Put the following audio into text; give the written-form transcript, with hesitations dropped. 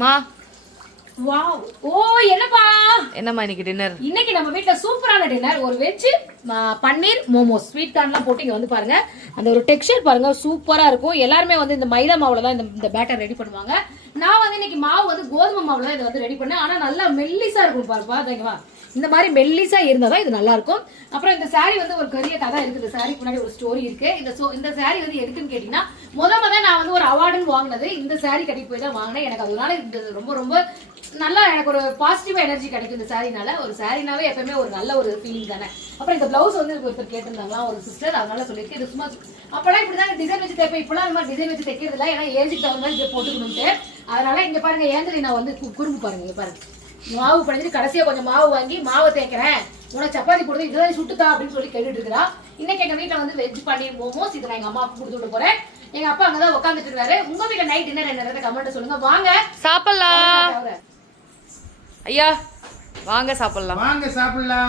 மா வாவ் ஓ என்னப்பா என்னம்மா இன்னைக்கு டின்னர்? இன்னைக்கு நம்ம வீட்ல சூப்பரான டின்னர். ஒரு வெஜ் பன்னீர் மோமோஸ் ஸ்வீட் கார்ன்லாம் போட்டு இங்க வந்து பாருங்க. அந்த ஒரு டெக்ஸ்சர் பாருங்க சூப்பரா இருக்கும். எல்லாருமே வந்து இந்த மைதா மாவுல தான் இந்த பேட்டர் ரெடி பண்ணுவாங்க. நான் வந்து இன்னைக்கு மாவு வந்து கோதுமை மாவுல தான் இதை வந்து ரெடி பண்ணேன். ஆனா நல்லா மெல்லிசா இருக்கும் பாருப்பா. அதேவா இந்த மாதிரி மெல்லிசா இருந்தா தான் இது நல்லா இருக்கும். அப்புறம் இந்த saree வந்து ஒரு பெரிய கதை இருக்குது. சாரிக்கு முன்னாடி ஒரு ஸ்டோரி இருக்கு. இந்த saree வந்து எதுக்குன்னு கேட்டீங்கன்னா முத நான் வந்து ஒரு அவார்டுன்னு வாங்கினது இந்த saree கட்டிட்டு போய் தான் வாங்கினேன். எனக்கு அதனால இந்த ரொம்ப ரொம்ப நல்லா எனக்கு ஒரு பாசிட்டிவ் எனர்ஜி கிடைக்கும் இந்த சாரினால. ஒரு சாரினாவே எப்பவுமே ஒரு நல்ல ஒரு ஃபீலிங் தானே. அப்புறம் இந்த பிளவுஸ் வந்து ஒருத்தர் கேட்டிருந்தாங்களா ஒரு சிஸ்டர், அதனால சொல்லியிருக்கேன். இது சும்மா அப்பெல்லாம் இப்படிதான் டிசைன் வச்சு தைப்பேன். இப்பெல்லாம் அந்த மாதிரி டிசைன் வச்சு தைக்கிறது இல்லை. ஏன்னா ஏஜுக்கு தகுந்த மாதிரி இதை போட்டுக்கணும்ட்டு. அதனால இங்க பாருங்க ஏந்திரி நான் வந்து குறும்பு பாருங்க. இங்க பாருங்க மாவு பண்ணிட்டு கடைசியா கொஞ்சம் மாவு வாங்கி மாவை தேய்க்கிறேன், உனக்கு சப்பாத்தி போடுறது இதுதான் சுட்டுதா அப்படின்னு சொல்லி கேட்டுட்டு இருக்கிறா. இன்னைக்கு எங்க வீட்டுல வந்து வெஜ் பன்னீர் மோமோஸ் இதை நான் எங்க அம்மாவுக்கு கொடுத்து விட்டு போறேன். எங்க அப்பா அங்கதான் உட்காந்துட்டு இருக்காரு. உங்க வீட்டுல நைட் டின்னர் என்ன கமெண்ட் சொல்லுங்க. வாங்க சாப்பிடலாம் ஐயா, வாங்க சாப்பிடலாம். வாங்க சாப்பிடலாம்.